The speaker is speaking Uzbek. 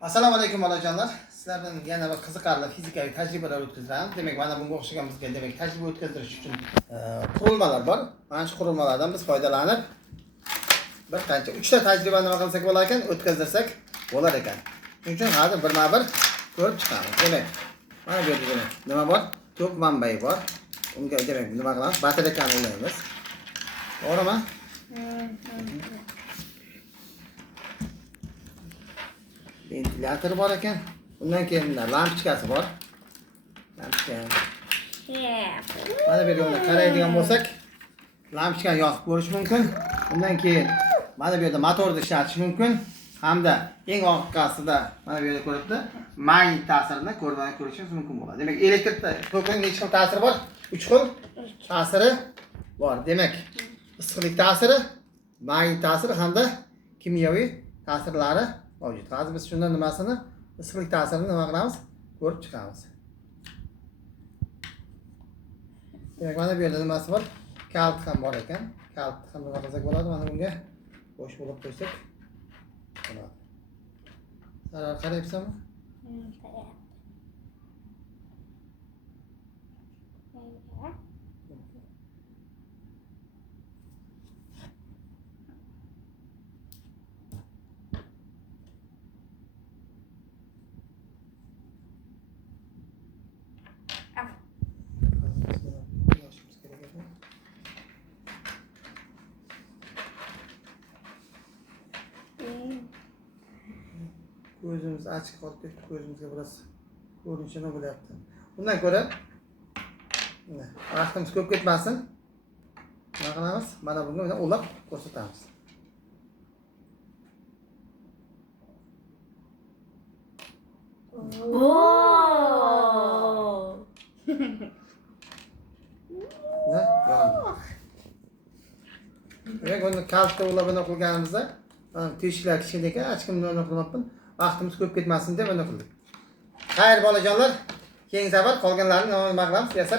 Assalomu alaykum bolajonlar. Sizlardan yana bir qiziqarli fizikaviy tajribalar o'tkazamiz. Demak, mana bunga o'xshagan bizga tajriba o'tkazirish uchun qurilmalar bor. Mana shu qurilmalardan biz foydalanib bir qancha 3 ta tajribani nima qilsak bo'lar ekan, o'tkazdirsak bo'lar ekan. Shuning uchun hozir birma-bir ko'rib chiqamiz. Demak, mana bu yerda nima bor? Tok manbai bor. Unga demak nima qilamiz? Batareykani ulaymiz. To'g'rimi? Ventilyator bor ekan. Undan keyin lampochkasi bor. Lampochka. Mana bu yerda qaraydigan bo'lsak, lampochkani yoqib ko'rish mumkin. Undan keyin mana bu yerda motorni ishlatish mumkin. Hamda eng orqasida mana bu yerda ko'ribdi, magnit ta'sirini ko'rishingiz mumkin bo'ladi. Demak, elektr tokining necha xil ta'siri bor? 3 xil ta'siri bor. Demak, issiqlik ta'siri, magnit ta'siri hamda kimyoviy ta'sirlari mavjud. Hozir biz shundan nimasini, issiqlik ta'sirini nima qilamiz? Ko'rib chiqamiz. Demak, mana bu yerda nimasi bor? Kalt ham bor ekan. Kalt ham nima qilsak bo'ladi? Mana bunga bo'sh bo'lib qo'ysak bo'ladi. Zarar qarayapsanmi? Ko'zimiz açık qolib ketdi, ko'zimizga biroz ko'rinishini bo'lyapti. Bundan ko'ra vaqtimiz ko'p ketmasin. Nima qilamiz? Mana bunga mana ulab ko'rsatamiz. Demak, buni kaltda ulabini qilganimizda, teshiklar kichkina ekan, ochqimni qilmabman. Vaqtimiz ko'p ketmasin deb buni qildik. Xayr bolajonlar, keyingi safar qolganlarini nima qilamiz? Yasab